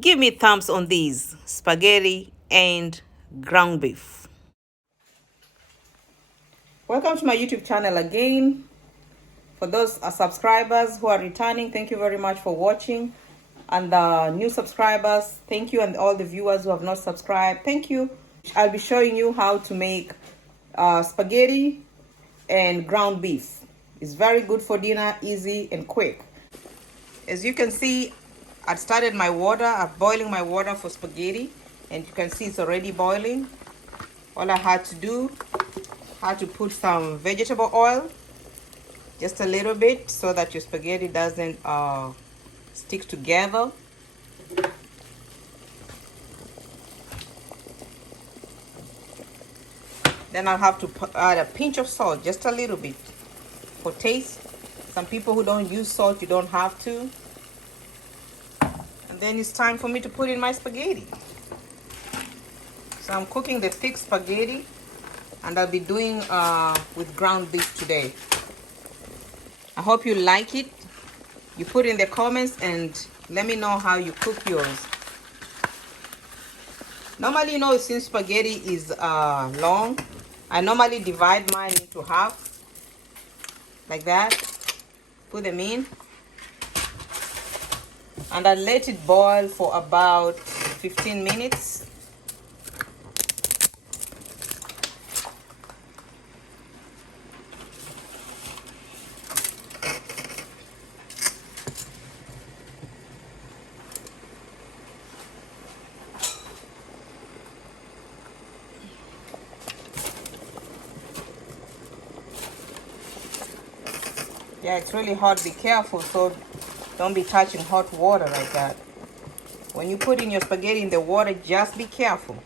Give me thumbs on these spaghetti and ground beef. Welcome to my YouTube channel again. For those subscribers who are returning, thank you very much for watching. And the new subscribers, thank you. And all the viewers who have not subscribed, thank you. I'll be showing you how to make spaghetti and ground beef. It's very good for dinner, easy and quick. As you can see, I started my water. I'm boiling my water for spaghetti, and you can see it's already boiling. All I had to do, I had to put some vegetable oil, just a little bit, so that your spaghetti doesn't stick together. Then I'll have to add a pinch of salt, just a little bit for taste. Some people who don't use salt, you don't have to. And then it's time for me to put in my spaghetti. So I'm cooking the thick spaghetti, and I'll be doing with ground beef today. I hope you like it. You put in the comments and let me know how you cook yours. Normally, since spaghetti is long, I normally divide mine into half, like that. Put them in. And I let it boil for about 15 minutes. Yeah, it's really hot. Be careful, so don't be touching hot water like that. When you put in your spaghetti in the water, just be careful.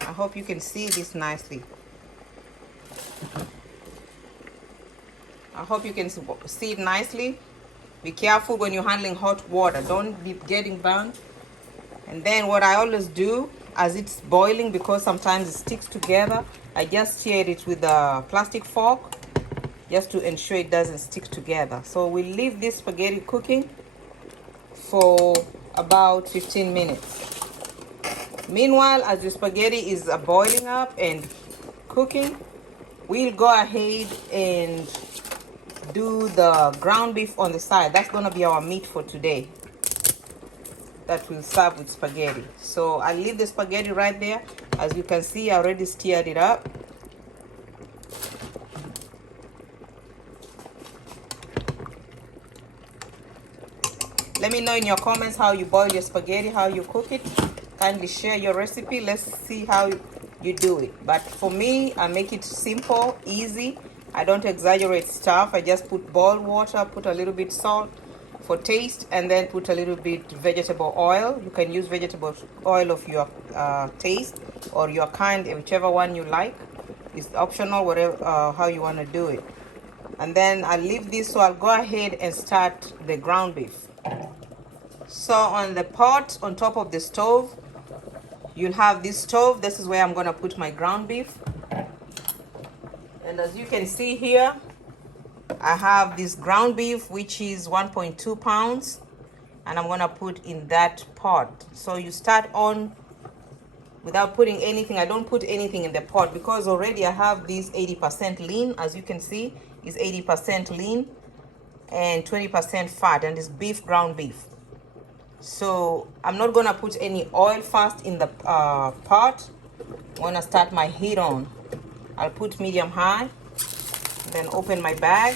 I hope you can see this nicely. I hope you can see it nicely. Be careful when you're handling hot water. Don't be getting burned. And then what I always do, as it's boiling, because sometimes it sticks together, I just stir it with a plastic fork just to ensure it doesn't stick together. So we leave this spaghetti cooking for about 15 minutes. Meanwhile, as the spaghetti is boiling up and cooking, we'll go ahead and do the ground beef on the side. That's gonna be our meat for today that we'll serve with spaghetti. So I'll leave the spaghetti right there. As you can see, I already stirred it up. Let me know in your comments how you boil your spaghetti, how you cook it. Kindly share your recipe. Let's see how you do it. But for me, I make it simple, easy. I don't exaggerate stuff. I just put boiled water, put a little bit salt for taste, and then put a little bit vegetable oil. You can use vegetable oil of your taste or your kind, whichever one you like. It's optional, whatever how you want to do it. And then I'll leave this, so I'll go ahead and start the ground beef. So on the pot on top of the stove, you'll have this stove. This is where I'm gonna put my ground beef. And as you can see here, I have this ground beef, which is 1.2 pounds, and I'm gonna put in that pot. So you start on without putting anything. I don't put anything in the pot because already I have this 80% lean. As you can see, is 80% lean and 20% fat, and it's beef, ground beef. So I'm not gonna put any oil first in the pot. I'm gonna start my heat on. I'll put medium high, then open my bag.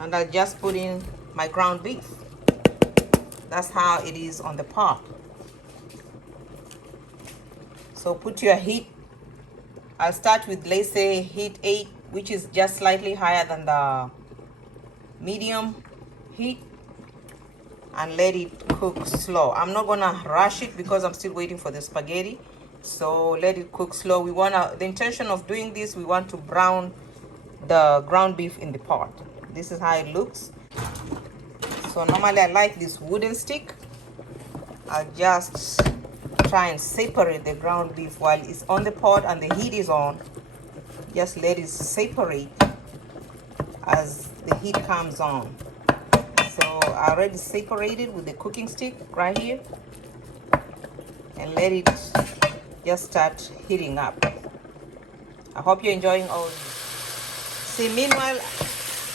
And I'll just put in my ground beef. That's how it is on the pot. So put your heat. I'll start with, let's say, heat 8, which is just slightly higher than the medium heat, and let it cook slow. I'm not gonna rush it because I'm still waiting for the spaghetti. So let it cook slow. The intention of doing this, we want to brown the ground beef in the pot. This is how it looks. So normally I like this wooden stick. I'll just try and separate the ground beef while it's on the pot and the heat is on. Just let it separate as the heat comes on. So I already separated with the cooking stick right here, and let it just start heating up. I hope you're enjoying all this. See, meanwhile,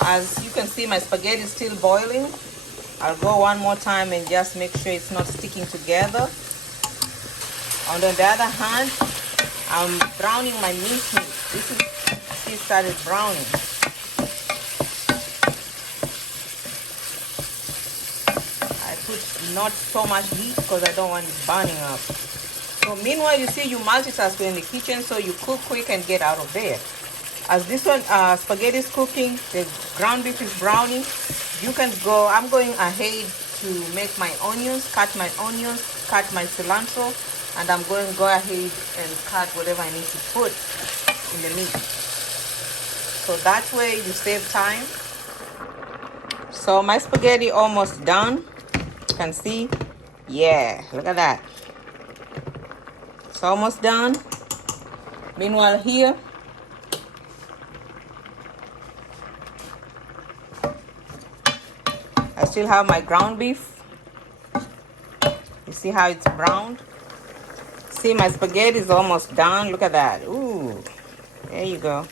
as you can see, my spaghetti is still boiling. I'll go one more time and just make sure it's not sticking together. On the other hand, I'm browning my mince meat. This is, see, it started browning. I put not so much heat because I don't want it burning up. So meanwhile, you see, you multitask in the kitchen, so you cook quick and get out of there. As this one, spaghetti is cooking, the ground beef is browning. You can go, I'm going ahead to make my onions, cut my cilantro, and I'm going to go ahead and cut whatever I need to put in the meat. So that way you save time. So my spaghetti almost done. You can see, yeah, look at that. It's almost done. Meanwhile here, I still have my ground beef. You see how it's browned? See, my spaghetti is almost done. Look at that. Ooh, there you go.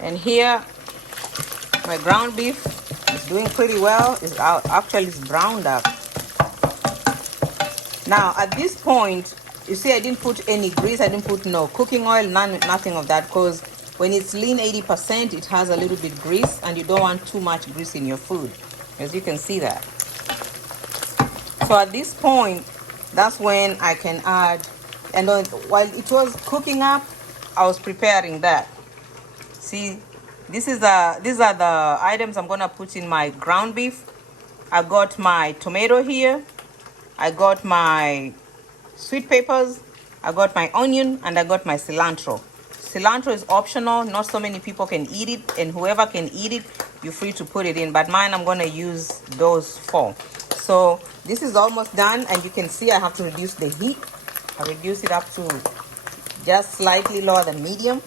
And here, my ground beef is doing pretty well. It's actually it's browned up. Now, at this point, you see I didn't put any grease. I didn't put no cooking oil, nothing of that, because when it's lean 80%, it has a little bit grease, and you don't want too much grease in your food, as you can see that. So at this point, that's when I can add, and then while it was cooking up, I was preparing that. See, these are the items I'm gonna put in my ground beef. I got my tomato here, I got my sweet peppers, I got my onion, and I got my cilantro. Cilantro is optional. Not so many people can eat it, and whoever can eat it, you're free to put it in, but mine, I'm gonna use those 4. So this is almost done, and you can see I have to reduce the heat. I reduce it up to just slightly lower than medium,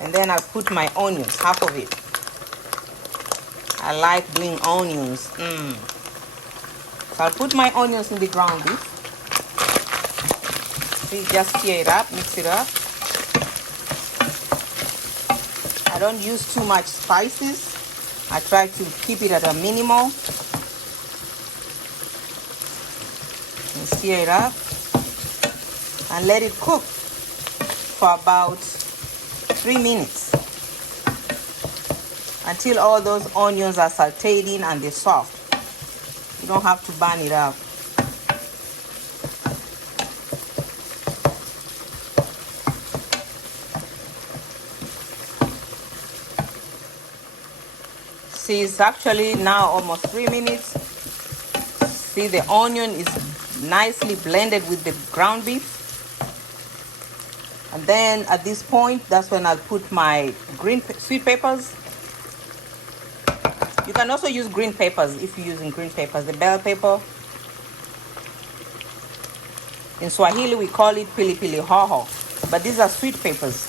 and then I put my onions, half of it. I like doing onions. So I'll put my onions in the ground beef. See, just stir it up, mix it up. I don't use too much spices. I try to keep it at a minimum. And stir it up and let it cook for about 3 minutes until all those onions are sauteed in and they're soft. You don't have to burn it up. See, it's actually now almost 3 minutes. See, the onion is nicely blended with the ground beef. And then at this point, that's when I'll put my sweet peppers. You can also use green peppers if you're using green peppers, the bell pepper. In Swahili, we call it pili pili hoho, but these are sweet peppers.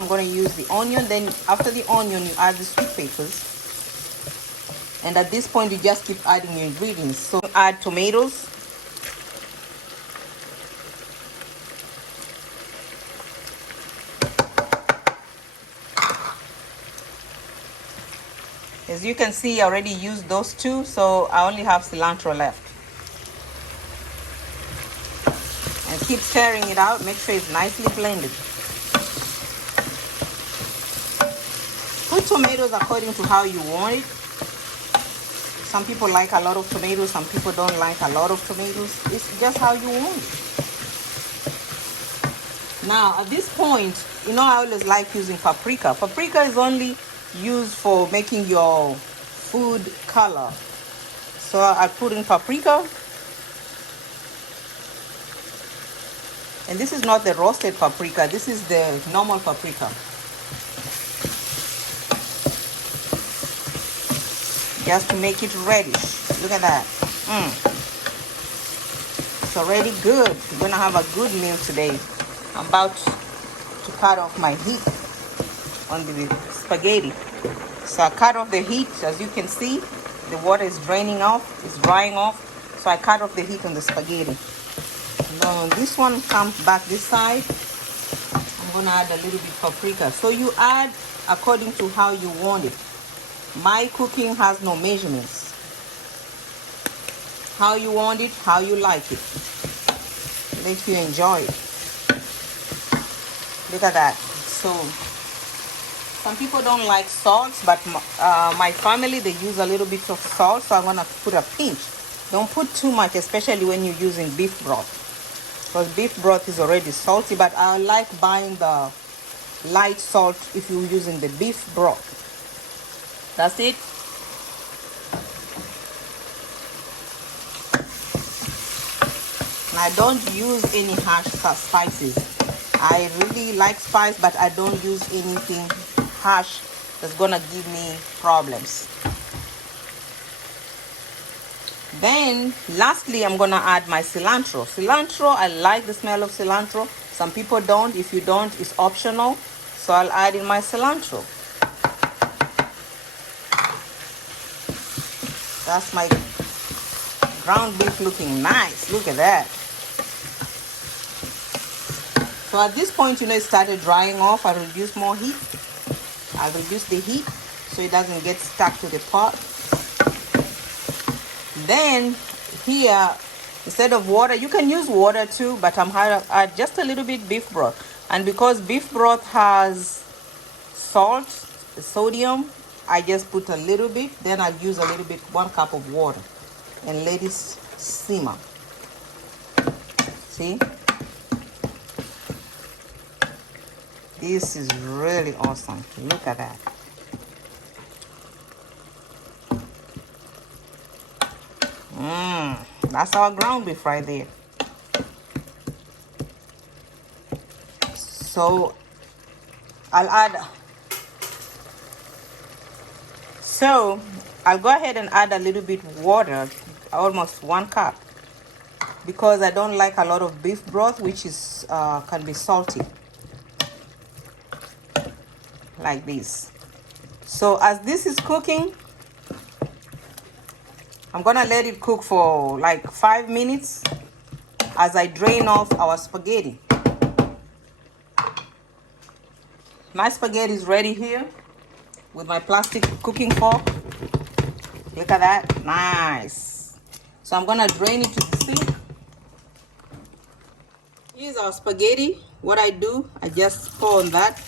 I'm going to use the onion. Then after the onion, you add the sweet peppers. And at this point, you just keep adding your ingredients. So add tomatoes. As you can see, I already used those 2, so I only have cilantro left. And keep stirring it out. Make sure it's nicely blended. Put tomatoes according to how you want it. Some people like a lot of tomatoes, some people don't like a lot of tomatoes. It's just how you want it. Now, at this point, you know I always like using paprika. Paprika is only used for making your food color. So I put in paprika. And this is not the roasted paprika. This is the normal paprika. Just to make it reddish. Look at that. It's already good. We're gonna have a good meal today. I'm about to cut off my heat on the spaghetti. So I cut off the heat. As you can see, the water is draining off, it's drying off. So I cut off the heat on the spaghetti. Now this one comes back this side. I'm gonna add a little bit paprika. So you add according to how you want it. My cooking has no measurements. How you want it, how you like it. Let you enjoy it. Look at that. So some people don't like salt, but my family, they use a little bit of salt, so I'm gonna put a pinch. Don't put too much, especially when you're using beef broth, because beef broth is already salty. But I like buying the light salt if you're using the beef broth. That's it. I don't use any harsh spices. I really like spice, but I don't use anything harsh that's gonna give me problems. Then lastly, I'm gonna add my cilantro. Cilantro, I like the smell of cilantro. Some people don't. If you don't, it's optional. So I'll add in my cilantro. That's my ground beef looking nice. Look at that. So at this point, you know, it started drying off. I reduce more heat. I reduce the heat so it doesn't get stuck to the pot. Then here, instead of water, you can use water too, but I'm going to add just a little bit beef broth. And because beef broth has salt, sodium, I just put a little bit. Then I'll use a little bit, 1 cup of water, and let it simmer. See? This is really awesome. Look at that. That's our ground beef right there. So I'll go ahead and add a little bit water, almost 1 cup, because I don't like a lot of beef broth, which is can be salty. Like this. So as this is cooking, I'm gonna let it cook for like 5 minutes as I drain off our spaghetti. My spaghetti is ready here with my plastic cooking fork. Look at that, nice. So I'm gonna drain it to the sink. Here's our spaghetti. What I do, I just pour on that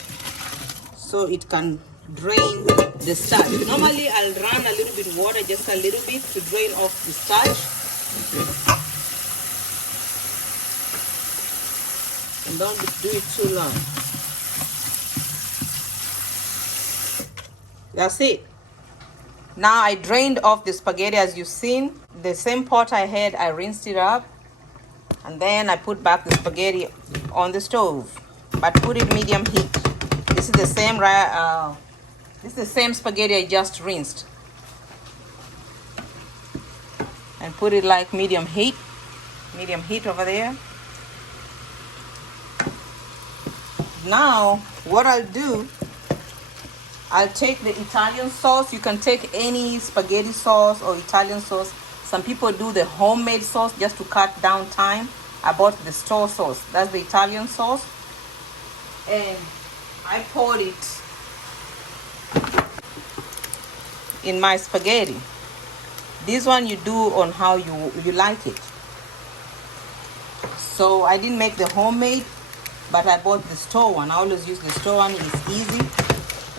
so it can drain the starch. Normally I'll run a little bit of water, just a little bit, to drain off the starch. And don't do it too long. That's it. Now I drained off the spaghetti. As you've seen, the same pot I had, I rinsed it up, and then I put back the spaghetti on the stove, but put it medium heat. This is the same spaghetti I just rinsed, and put it like medium heat over there. Now what I'll do, I'll take the Italian sauce. You can take any spaghetti sauce or Italian sauce. Some people do the homemade sauce just to cut down time. I bought the store sauce. That's the Italian sauce. And I poured it in my spaghetti. This one you do on how you like it. So I didn't make the homemade, but I bought the store one. I always use the store one. It's easy.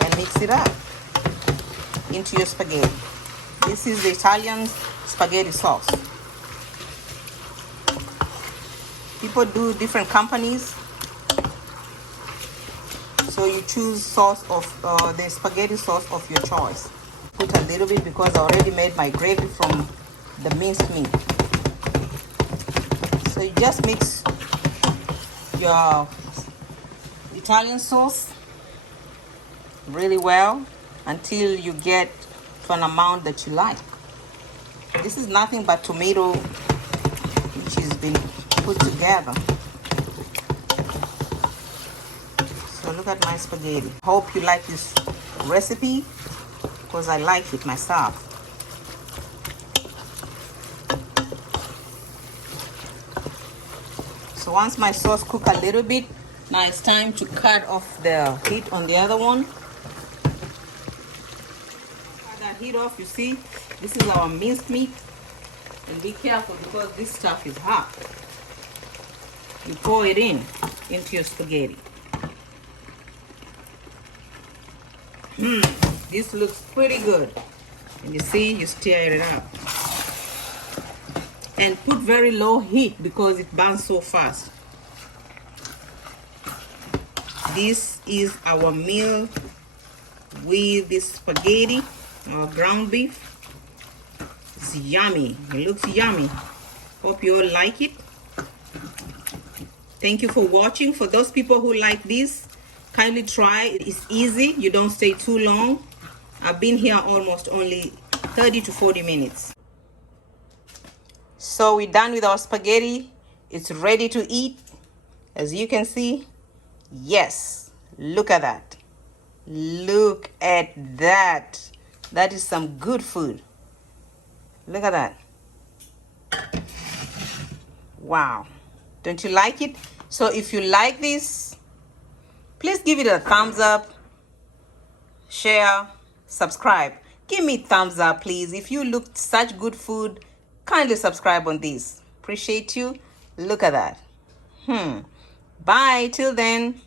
And mix it up into your spaghetti. This is the Italian spaghetti sauce. People do different companies, so you choose sauce of the spaghetti sauce of your choice. Put a little bit because I already made my gravy from the minced meat. So you just mix your Italian sauce really well until you get to an amount that you like. This is nothing but tomato which has been put together. So look at my spaghetti. Hope you like this recipe because I like it myself. So once my sauce cook a little bit, now it's time to cut off the heat on the other one. Cut that heat off, you see, this is our minced meat. And be careful because this stuff is hot. You pour it into your spaghetti. This looks pretty good. And you see, you stir it up. And put very low heat because it burns so fast. This is our meal with this spaghetti or ground beef. It's yummy. It looks yummy. Hope you all like it. Thank you for watching. For those people who like this, kindly try. It's easy. You don't stay too long. I've been here almost only 30 to 40 minutes. So we're done with our spaghetti. It's ready to eat. As you can see, yes, look at that. Look at that. That is some good food. Look at that. Wow. Don't you like it? So if you like this, please give it a thumbs up, share, subscribe. Give me thumbs up, please. If you looked such good food, kindly subscribe on this. Appreciate you. Look at that. Bye till then.